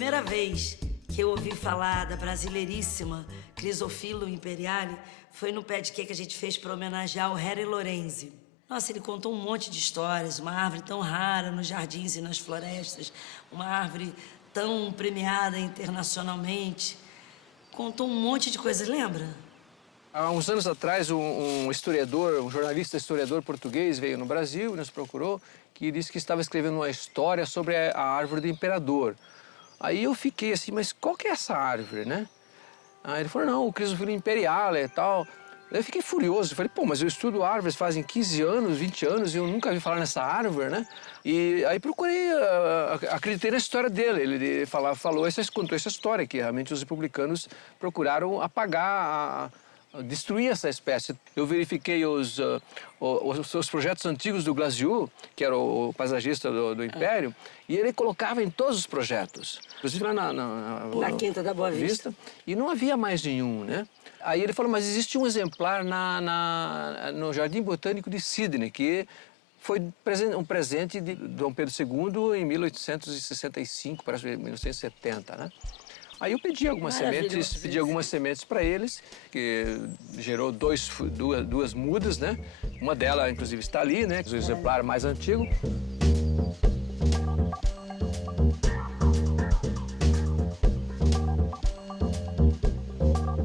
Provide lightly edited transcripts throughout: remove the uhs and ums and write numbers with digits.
primeira vez que eu ouvi falar da brasileiríssima Chrysophyllum imperiale foi no pé de quê que a gente fez para homenagear o Harry Lorenzi. Nossa, ele contou um monte de histórias, uma árvore tão rara nos jardins e nas florestas, uma árvore tão premiada internacionalmente. Contou um monte de coisas, lembra? Há uns anos atrás, um historiador, um jornalista historiador português veio no Brasil e nos procurou, que disse que estava escrevendo uma história sobre a árvore do imperador. Aí eu fiquei assim, mas qual que é essa árvore, né? Aí ele falou, não, o Chrysophyllum imperiale e tal. Eu fiquei furioso, falei, pô, mas eu estudo árvores fazem 15 anos, 20 anos e eu nunca vi falar nessa árvore, né? E aí procurei, acreditei na história dele. Ele contou essa história, que realmente os republicanos procuraram apagar, destruir essa espécie. Eu verifiquei os projetos antigos do Glasiou, que era o paisagista do Império, e ele colocava em todos os projetos. Inclusive lá Na Quinta da Boa Vista. E não havia mais nenhum, né? Aí ele falou, mas existe um exemplar no Jardim Botânico de Sydney, que foi um presente de Dom Pedro II em 1865, parece 1970, né? Aí eu pedi algumas sementes para eles, que gerou duas mudas, né? Uma delas, inclusive, está ali, né? O exemplar mais antigo.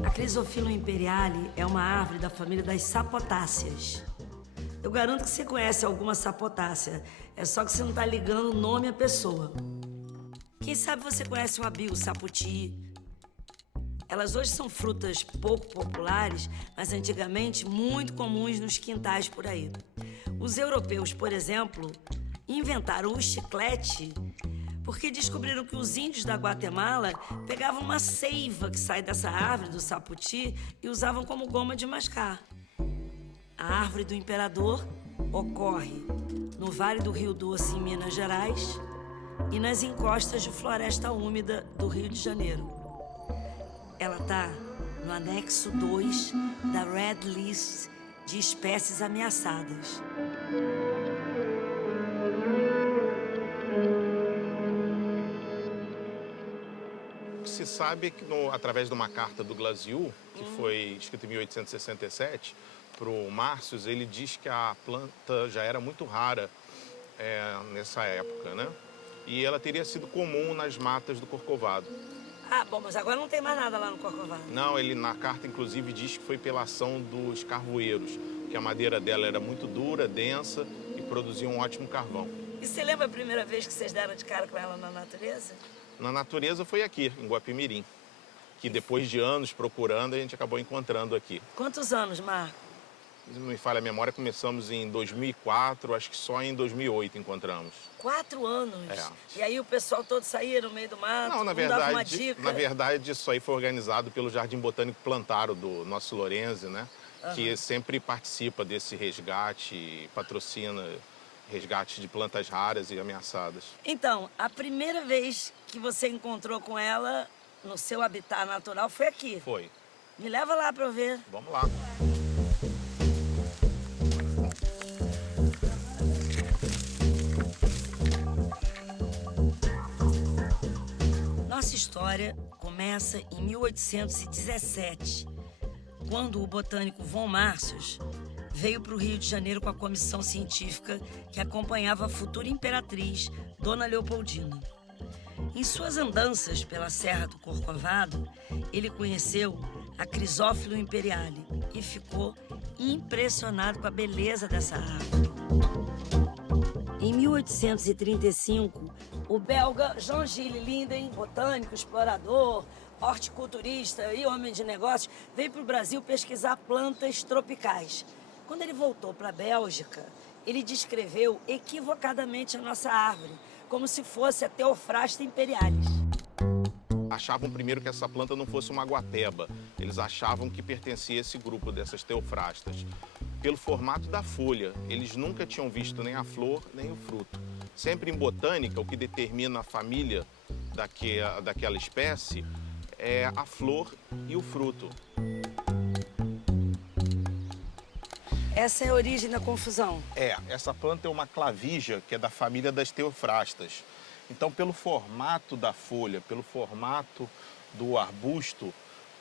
A Chrysophyllum imperiale é uma árvore da família das sapotáceas. Eu garanto que você conhece alguma sapotácea, é só que você não está ligando o nome à pessoa. Quem sabe você conhece uma Bio Saputi. Elas hoje são frutas pouco populares, mas antigamente muito comuns nos quintais por aí. Os europeus, por exemplo, inventaram o chiclete porque descobriram que os índios da Guatemala pegavam uma seiva que sai dessa árvore do saputi e usavam como goma de mascar. A árvore do imperador ocorre no Vale do Rio Doce, em Minas Gerais, e nas encostas de floresta úmida do Rio de Janeiro. Ela está no anexo 2 da Red List de espécies ameaçadas. Se sabe que, através de uma carta do Glasiou, que foi escrita em 1867, para o Márcios, ele diz que a planta já era muito rara nessa época, né? E ela teria sido comum nas matas do Corcovado. Ah, bom, mas agora não tem mais nada lá no Corcovado. Não, ele na carta, inclusive, diz que foi pela ação dos carvoeiros, que a madeira dela era muito dura, densa e produzia um ótimo carvão. E você lembra a primeira vez que vocês deram de cara com ela na natureza? Na natureza foi aqui, em Guapimirim, que depois de anos procurando, a gente acabou encontrando aqui. Quantos anos, Marco? Se não me falha a memória, começamos em 2004, acho que só em 2008 encontramos. 4 anos? É. E aí o pessoal todo saía no meio do mato, Não, dava uma dica? na verdade, isso aí foi organizado pelo Jardim Botânico Plantaro do nosso Lorenzi, né? Que sempre participa desse resgate, patrocina resgate de plantas raras e ameaçadas. Então, a primeira vez que você encontrou com ela no seu habitat natural foi aqui? Foi. Me leva lá para eu ver. Vamos lá. Nossa história começa em 1817, quando o botânico Von Márcios veio para o Rio de Janeiro com a comissão científica que acompanhava a futura imperatriz, Dona Leopoldina. Em suas andanças pela Serra do Corcovado, ele conheceu a Chrysophyllum imperiale e ficou impressionado com a beleza dessa árvore. Em 1835, o belga Jean-Gilles Linden, botânico, explorador, horticulturista e homem de negócios, veio para o Brasil pesquisar plantas tropicais. Quando ele voltou para a Bélgica, ele descreveu equivocadamente a nossa árvore, como se fosse a Theophrasta imperialis. Achavam primeiro que essa planta não fosse uma guapeba. Eles achavam que pertencia a esse grupo dessas teofrastas. Pelo formato da folha, eles nunca tinham visto nem a flor, nem o fruto. Sempre em botânica, o que determina a família daquela espécie é a flor e o fruto. Essa é a origem da confusão. Essa planta é uma clavija, que é da família das teofrastas. Então, pelo formato da folha, pelo formato do arbusto, o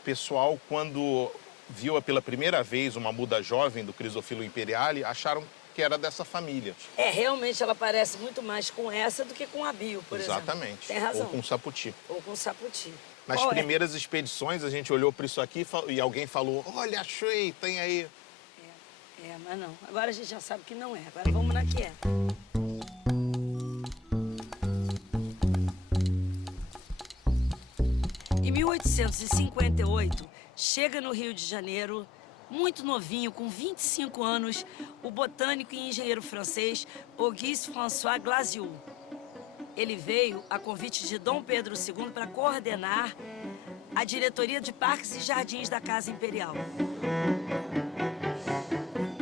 pessoal, quando viu pela primeira vez uma muda jovem do Chrysophyllum imperiale, acharam que era dessa família. Realmente ela parece muito mais com essa do que com a bio, por exemplo. Exatamente. Tem razão. Ou com saputi. Ou com saputi. Nas Qual é? primeiras expedições, a gente olhou para isso aqui e alguém falou, olha, achei, tem aí. Mas não. Agora a gente já sabe que não é. Agora vamos na que é. Em 1858, chega no Rio de Janeiro, muito novinho, com 25 anos, o botânico e engenheiro francês Auguste François Glasiou. Ele veio a convite de Dom Pedro II para coordenar a diretoria de parques e jardins da Casa Imperial.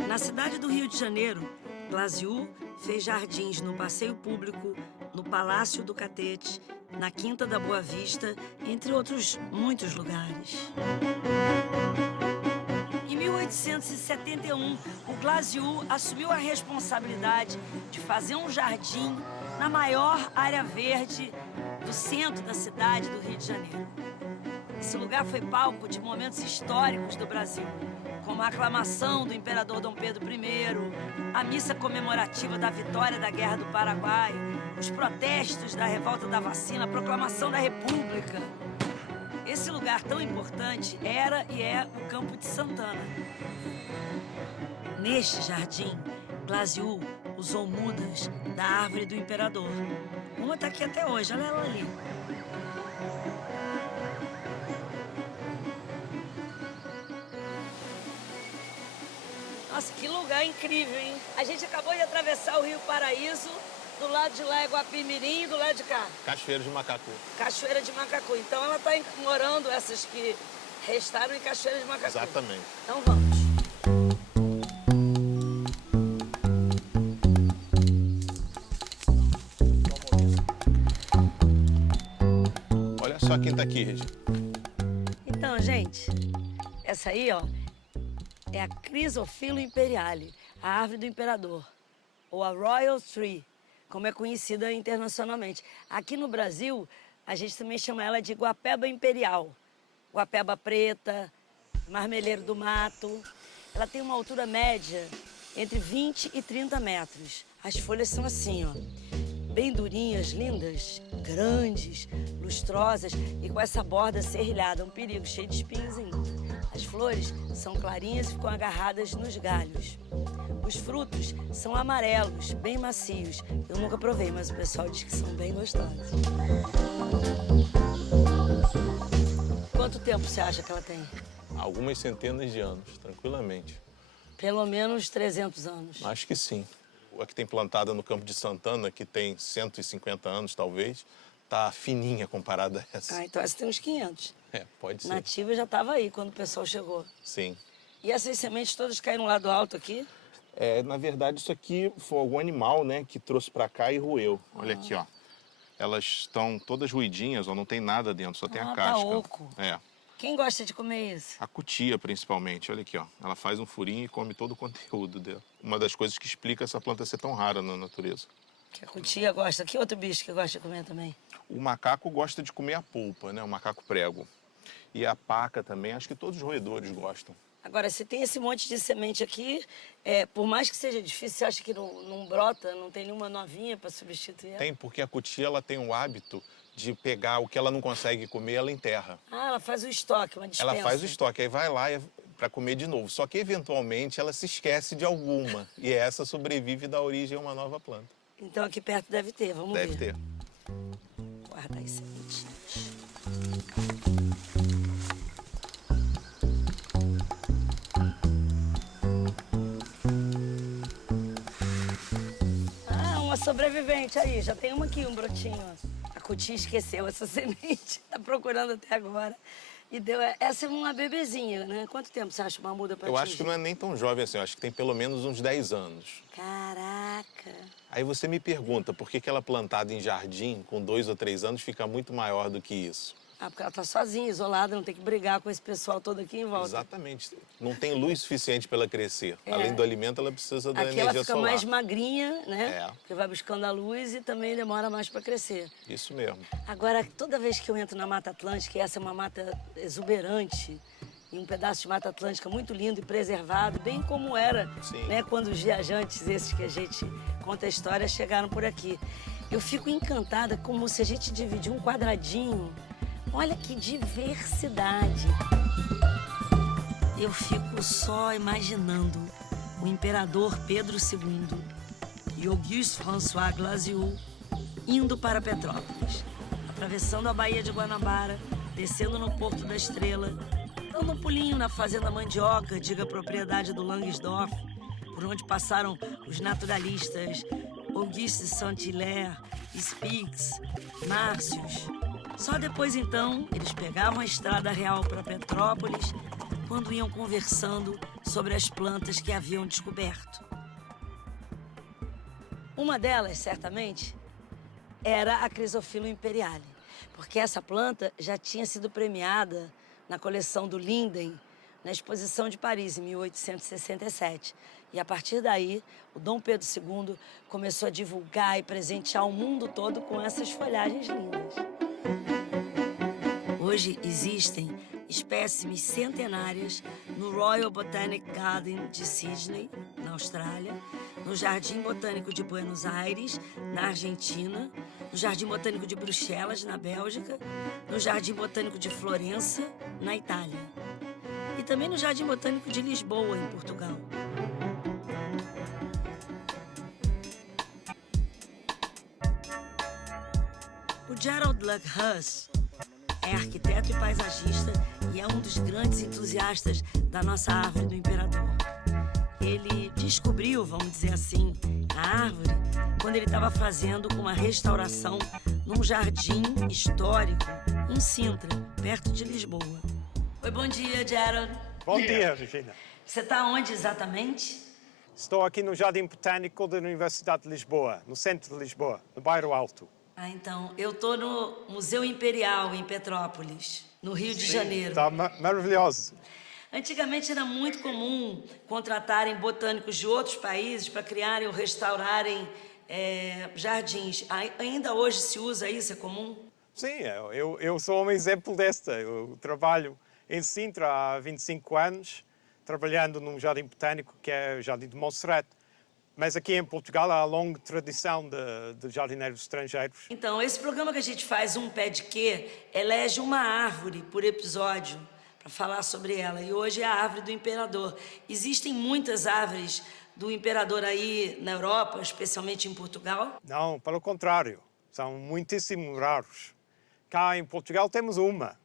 Na cidade do Rio de Janeiro, Glasiou fez jardins no Passeio Público, no Palácio do Catete, na Quinta da Boa Vista, entre outros muitos lugares. Em 1871, o Glasiou assumiu a responsabilidade de fazer um jardim na maior área verde do centro da cidade do Rio de Janeiro. Esse lugar foi palco de momentos históricos do Brasil, como a aclamação do imperador Dom Pedro I, a missa comemorativa da vitória da Guerra do Paraguai, os protestos da revolta da vacina, a proclamação da República. Esse lugar tão importante era e é o Campo de Santana. Neste jardim, Glasiou usou mudas da árvore do imperador. Uma está aqui até hoje, olha ela ali. Nossa, que lugar incrível, hein? A gente acabou de atravessar o Rio Paraíso. Do lado de lá é Guapimirim e do lado de cá? Cachoeira de Macacu. Cachoeira de Macacu. Então ela está morando, essas que restaram, em Cachoeira de Macacu. Exatamente. Então vamos. Olha só quem tá aqui, Regi. Então, gente, essa aí, ó, é a Chrysophyllum imperiale, a árvore do imperador, ou a Royal Tree, como é conhecida internacionalmente. Aqui no Brasil, a gente também chama ela de Guapeba imperial, Guapeba preta, marmeleiro do mato. Ela tem uma altura média entre 20 e 30 metros. As folhas são assim, ó, bem durinhas, lindas, grandes, lustrosas e com essa borda serrilhada, um perigo, cheio de espinhos ainda. As flores são clarinhas e ficam agarradas nos galhos. Os frutos são amarelos, bem macios. Eu nunca provei, mas o pessoal diz que são bem gostosos. Quanto tempo você acha que ela tem? Algumas centenas de anos, tranquilamente. Pelo menos 300 anos. Acho que sim. A que tem plantada no Campo de Santana, que tem 150 anos, talvez, tá fininha comparada a essa. Ah, então essa tem uns 500. Pode ser. Nativa já estava aí quando o pessoal chegou. Sim. E essas sementes todas caíram lá do alto aqui? Na verdade, isso aqui foi algum animal, né, que trouxe para cá e roeu. Olha aqui, ó. Elas estão todas ruidinhas, ó, não tem nada dentro, só tem a casca. Tá oco. Quem gosta de comer isso? A cutia, principalmente. Olha aqui, ó. Ela faz um furinho e come todo o conteúdo dela. Uma das coisas que explica essa planta ser tão rara na natureza. Que a cutia gosta. Que outro bicho que gosta de comer também? O macaco gosta de comer a polpa, né? O macaco prego. E a paca também, acho que todos os roedores gostam. Agora, se tem esse monte de semente aqui, por mais que seja difícil, você acha que não brota, não tem nenhuma novinha para substituir ela? Tem, porque a cutia ela tem o hábito de pegar o que ela não consegue comer, ela enterra. Ah, ela faz o estoque, uma dispensa. Ela faz o estoque, aí vai lá para comer de novo. Só que, eventualmente, ela se esquece de alguma. E essa sobrevive e dá origem a uma nova planta. Então, aqui perto deve ter, vamos ver. Deve ter. Guardar as sementinhas. Uma sobrevivente aí, já tem uma aqui, um brotinho. A cutia esqueceu essa semente, tá procurando até agora. E deu. Essa é uma bebezinha, né? Quanto tempo você acha uma muda pra Eu acho que não é nem tão jovem assim, eu acho que tem pelo menos uns 10 anos. Caraca! Aí você me pergunta por que ela plantada em jardim com 2 ou 3 anos fica muito maior do que isso. Ah, porque ela está sozinha, isolada, não tem que brigar com esse pessoal todo aqui em volta. Exatamente. Não tem luz suficiente para ela crescer. É. Além do alimento, ela precisa da Aqui ela energia fica solar. mais magrinha, né? É. Porque vai buscando a luz e também demora mais para crescer. Isso mesmo. Agora, toda vez que eu entro na Mata Atlântica, e essa é uma mata exuberante, e um pedaço de Mata Atlântica muito lindo e preservado, bem como era, Sim. né, quando os viajantes, esses que a gente conta a história, chegaram por aqui. Eu fico encantada como se a gente dividir um quadradinho. Olha que diversidade. Eu fico só imaginando o imperador Pedro II e Auguste François Glasiou indo para Petrópolis, atravessando a Baía de Guanabara, descendo no Porto da Estrela, dando um pulinho na Fazenda Mandioca, antiga propriedade do Langsdorff, por onde passaram os naturalistas Auguste Saint-Hilaire, Spix, Márcios. Só depois, então, eles pegavam a estrada real para Petrópolis, quando iam conversando sobre as plantas que haviam descoberto. Uma delas, certamente, era a Chrysophyllum imperiale, porque essa planta já tinha sido premiada na coleção do Linden, na Exposição de Paris, em 1867. E, a partir daí, o Dom Pedro II começou a divulgar e presentear o mundo todo com essas folhagens lindas. Hoje existem espécimes centenárias no Royal Botanic Garden de Sydney, na Austrália, no Jardim Botânico de Buenos Aires, na Argentina, no Jardim Botânico de Bruxelas, na Bélgica, no Jardim Botânico de Florença, na Itália, e também no Jardim Botânico de Lisboa, em Portugal. O Gerald Luckhurst é arquiteto e paisagista e é um dos grandes entusiastas da nossa árvore do imperador. Ele descobriu, vamos dizer assim, a árvore quando ele estava fazendo uma restauração num jardim histórico em Sintra, perto de Lisboa. Oi, bom dia, Gerald. Bom dia, Regina. Você está onde exatamente? Estou aqui no Jardim Botânico da Universidade de Lisboa, no centro de Lisboa, no Bairro Alto. Ah, então, eu estou no Museu Imperial, em Petrópolis, no Rio de Janeiro. Está maravilhoso. Antigamente era muito comum contratarem botânicos de outros países para criarem ou restaurarem jardins. Ainda hoje se usa isso? É comum? Sim, eu sou um exemplo desta. Eu trabalho em Sintra há 25 anos, trabalhando num jardim botânico que é o Jardim de Monserrate. Mas aqui em Portugal há longa tradição de jardineiros estrangeiros. Então, esse programa que a gente faz, Um Pé de Quê, elege uma árvore por episódio para falar sobre ela. E hoje é a árvore do imperador. Existem muitas árvores do imperador aí na Europa, especialmente em Portugal? Não, pelo contrário. São muitíssimo raros. Cá em Portugal temos uma.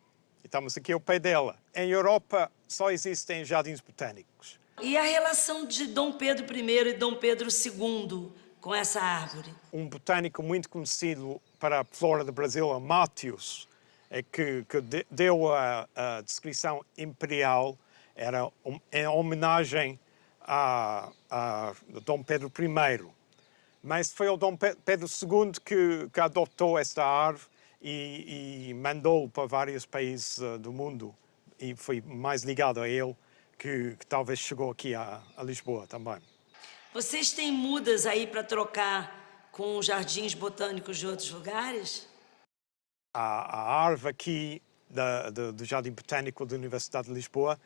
E estamos aqui ao pé dela. Em Europa só existem jardins botânicos. E a relação de Dom Pedro I e Dom Pedro II com essa árvore? Um botânico muito conhecido para a flora do Brasil, a Matius, que deu a descrição imperial, era em homenagem a Dom Pedro I. Mas foi o Dom Pedro II que adotou esta árvore e mandou para vários países do mundo. E foi mais ligado a ele que talvez chegou aqui a Lisboa também. Vocês têm mudas aí para trocar com jardins botânicos de outros lugares? A árvore aqui do Jardim Botânico da Universidade de Lisboa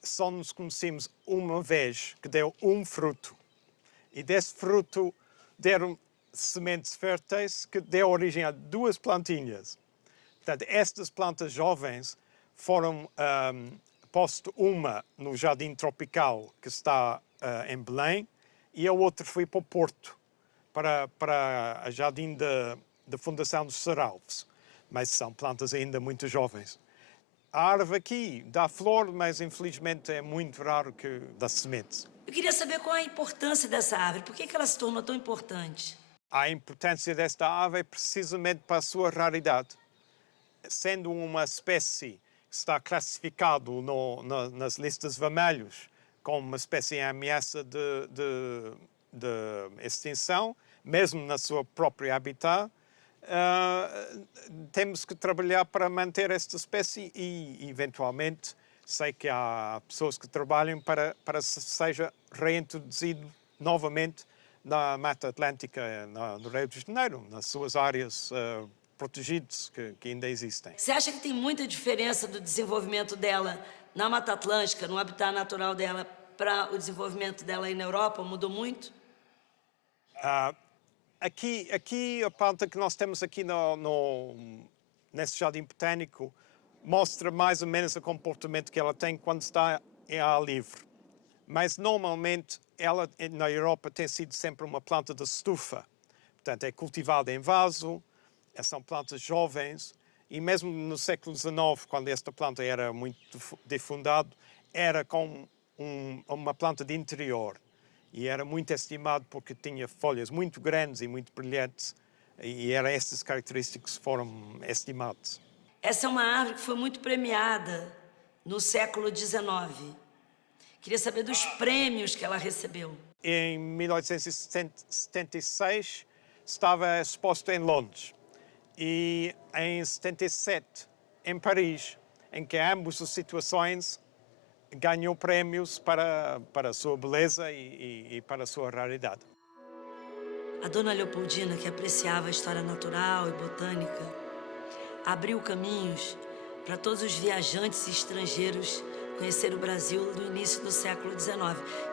só nos conhecemos uma vez, que deu um fruto. E desse fruto deram sementes férteis que deu origem a duas plantinhas. Portanto, estas plantas jovens foram posto uma no Jardim Tropical, que está em Belém, e a outra foi para o Porto, para o Jardim da Fundação dos Serralves. Mas são plantas ainda muito jovens. A árvore aqui dá flor, mas infelizmente é muito raro que dá sementes. Eu queria saber qual é a importância dessa árvore. Por que ela se tornou tão importante? A importância desta ave é precisamente para a sua raridade. Sendo uma espécie que está classificado nas listas vermelhas como uma espécie em ameaça de extinção, mesmo na sua própria habitat, temos que trabalhar para manter esta espécie e, eventualmente, sei que há pessoas que trabalham para que seja reintroduzido novamente na Mata Atlântica, no Rio de Janeiro, nas suas áreas protegidas que ainda existem. Você acha que tem muita diferença do desenvolvimento dela na Mata Atlântica, no habitat natural dela, para o desenvolvimento dela aí na Europa? Mudou muito? Aqui a planta que nós temos aqui nesse jardim botânico mostra mais ou menos o comportamento que ela tem quando está em ar livre. Mas normalmente ela na Europa tem sido sempre uma planta de estufa. Portanto, é cultivada em vaso, são plantas jovens e mesmo no século XIX, quando esta planta era muito difundada, era com uma planta de interior. E era muito estimado porque tinha folhas muito grandes e muito brilhantes. E eram essas características que foram estimadas. Essa é uma árvore que foi muito premiada no século XIX. Queria saber dos prêmios que ela recebeu. Em 1876 estava exposto em Londres. E em 77 em Paris, em que ambas as situações ganhou prémios para a sua beleza e para a sua raridade. A dona Leopoldina, que apreciava a história natural e botânica, abriu caminhos para todos os viajantes e estrangeiros conhecer o Brasil no início do século XIX.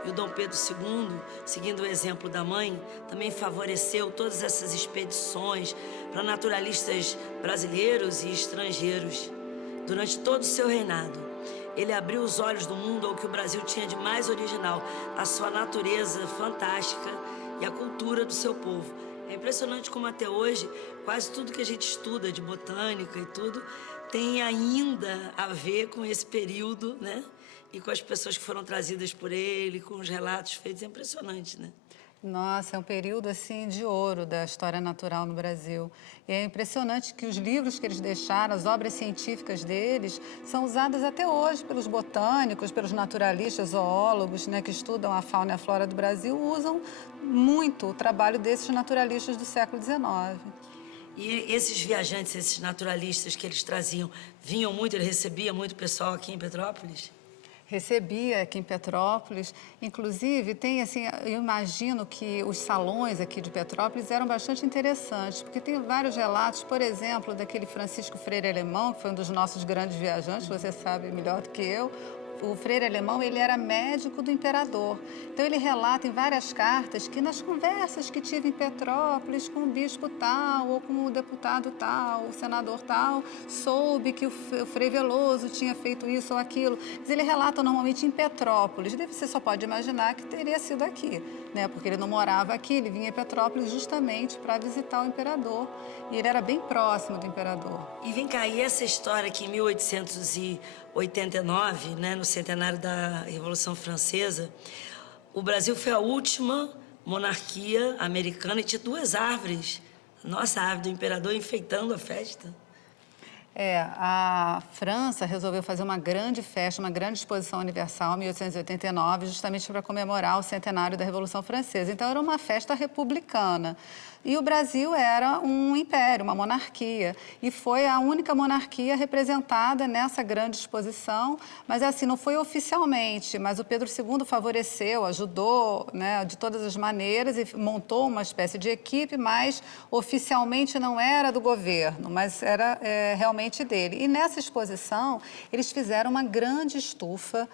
E o Dom Pedro II, seguindo o exemplo da mãe, também favoreceu todas essas expedições para naturalistas brasileiros e estrangeiros. Durante todo o seu reinado, ele abriu os olhos do mundo ao que o Brasil tinha de mais original, a sua natureza fantástica e a cultura do seu povo. É impressionante como até hoje, quase tudo que a gente estuda de botânica e tudo, tem ainda a ver com esse período, né? E com as pessoas que foram trazidas por ele, com os relatos feitos. É impressionante, né? Nossa, é um período assim de ouro da história natural no Brasil. E é impressionante que os livros que eles deixaram, as obras científicas deles, são usadas até hoje pelos botânicos, pelos naturalistas, zoólogos, né, que estudam a fauna e a flora do Brasil, usam muito o trabalho desses naturalistas do século XIX. E esses viajantes, esses naturalistas que eles traziam, vinham muito, ele recebia muito pessoal aqui em Petrópolis? Recebia aqui em Petrópolis, inclusive tem assim, eu imagino que os salões aqui de Petrópolis eram bastante interessantes, porque tem vários relatos, por exemplo, daquele Francisco Freire Alemão, que foi um dos nossos grandes viajantes, você sabe melhor do que eu. O Freire Alemão, ele era médico do imperador. Então, ele relata em várias cartas que nas conversas que tive em Petrópolis com o bispo tal, ou com o deputado tal, o senador tal, soube que o Frei Veloso tinha feito isso ou aquilo. Mas ele relata normalmente em Petrópolis. Daí você só pode imaginar que teria sido aqui, né? Porque ele não morava aqui, ele vinha em Petrópolis justamente para visitar o imperador. E ele era bem próximo do imperador. E vem cá, e essa história que em 1889, né, no centenário da Revolução Francesa, o Brasil foi a última monarquia americana e tinha duas árvores. A nossa árvore do imperador enfeitando a festa. A França resolveu fazer uma grande festa, uma grande exposição universal em 1889, justamente para comemorar o centenário da Revolução Francesa. Então, era uma festa republicana. E o Brasil era um império, uma monarquia. E foi a única monarquia representada nessa grande exposição. Mas, assim, não foi oficialmente, mas o Pedro II favoreceu, ajudou, né, de todas as maneiras e montou uma espécie de equipe, mas oficialmente não era do governo, mas era realmente dele. E nessa exposição, eles fizeram uma grande estufa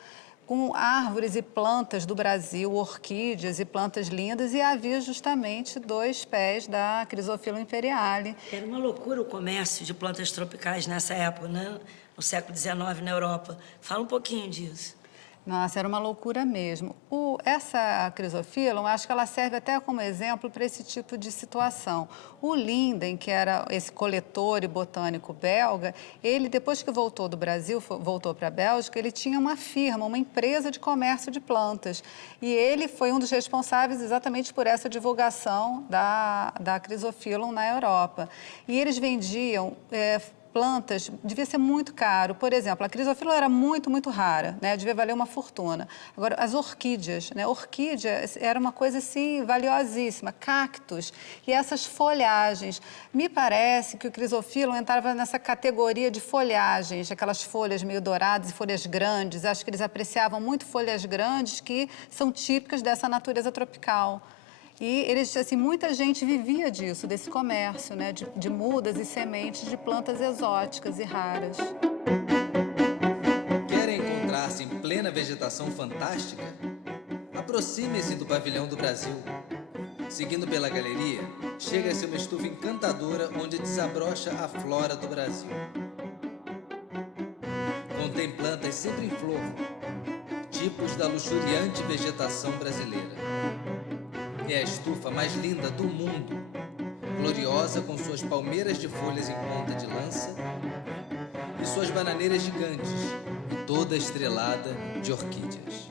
com árvores e plantas do Brasil, orquídeas e plantas lindas, e havia justamente 2 pés da Chrysophyllum imperiale. Era uma loucura o comércio de plantas tropicais nessa época, né? No século XIX, na Europa. Fala um pouquinho disso. Nossa, era uma loucura mesmo. Essa Chrysophyllum, acho que ela serve até como exemplo para esse tipo de situação. O Linden, que era esse coletor e botânico belga, ele, depois que voltou do Brasil, voltou para a Bélgica, ele tinha uma firma, uma empresa de comércio de plantas. E ele foi um dos responsáveis exatamente por essa divulgação da Chrysophyllum na Europa. E eles vendiam plantas devia ser muito caro. Por exemplo, a crisofila era muito, muito rara, né? Devia valer uma fortuna. Agora, as orquídeas, né? Orquídea era uma coisa, assim, valiosíssima. Cactos e essas folhagens. Me parece que o crisofilo entrava nessa categoria de folhagens, aquelas folhas meio douradas e folhas grandes. Acho que eles apreciavam muito folhas grandes que são típicas dessa natureza tropical. E eles, assim, muita gente vivia disso, desse comércio, né, de mudas e sementes de plantas exóticas e raras. Querem encontrar-se em plena vegetação fantástica? Aproxime-se do Pavilhão do Brasil. Seguindo pela galeria, chega-se a uma estufa encantadora onde desabrocha a flora do Brasil. Contém plantas sempre em flor, tipos da luxuriante vegetação brasileira. É a estufa mais linda do mundo, gloriosa com suas palmeiras de folhas em ponta de lança e suas bananeiras gigantes, e toda estrelada de orquídeas.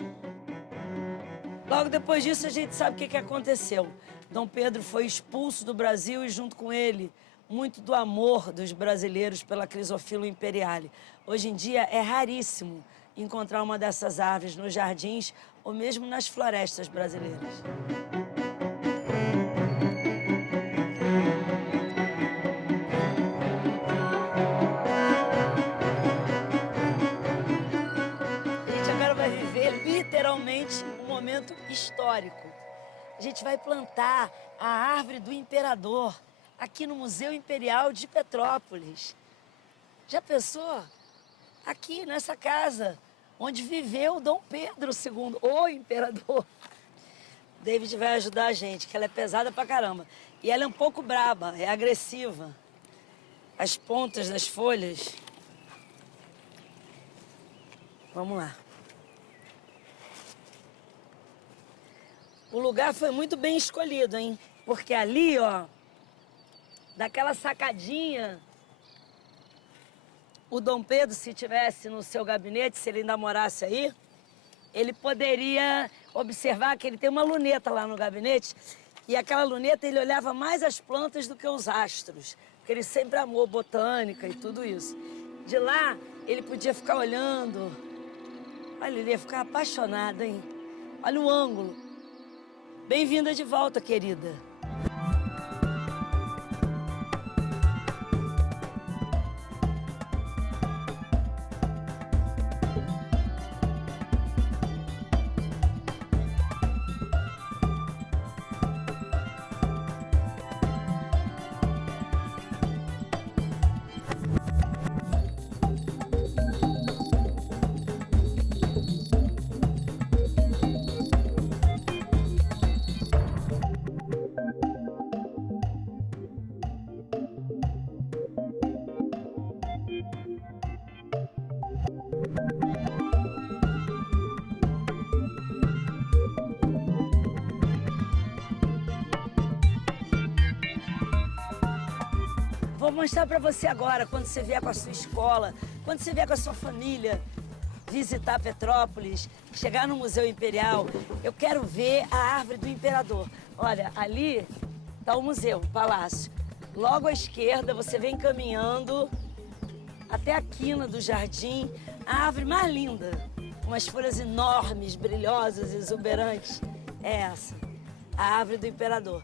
Logo depois disso, a gente sabe o que aconteceu. Dom Pedro foi expulso do Brasil e, junto com ele, muito do amor dos brasileiros pela Crisofila imperiale. Hoje em dia, é raríssimo encontrar uma dessas árvores nos jardins ou mesmo nas florestas brasileiras. Literalmente um momento histórico. A gente vai plantar a árvore do imperador aqui no Museu Imperial de Petrópolis. Já pensou? Aqui nessa casa onde viveu Dom Pedro II, o imperador. David vai ajudar a gente, que ela é pesada pra caramba. E ela é um pouco braba, é agressiva. As pontas das folhas. Vamos lá. O lugar foi muito bem escolhido, hein? Porque ali, ó, daquela sacadinha, o Dom Pedro, se tivesse no seu gabinete, se ele ainda morasse aí, ele poderia observar que ele tem uma luneta lá no gabinete, e aquela luneta ele olhava mais as plantas do que os astros, porque ele sempre amou botânica e tudo isso. De lá, ele podia ficar olhando. Olha, ele ia ficar apaixonado, hein? Olha o ângulo. Bem-vinda de volta, querida. Vou mostrar para você agora, quando você vier com a sua escola, quando você vier com a sua família, visitar Petrópolis, chegar no Museu Imperial, eu quero ver a árvore do imperador. Olha, ali está o museu, o palácio. Logo à esquerda, você vem caminhando até a quina do jardim, a árvore mais linda, com umas folhas enormes, brilhosas, exuberantes. É essa, a árvore do imperador.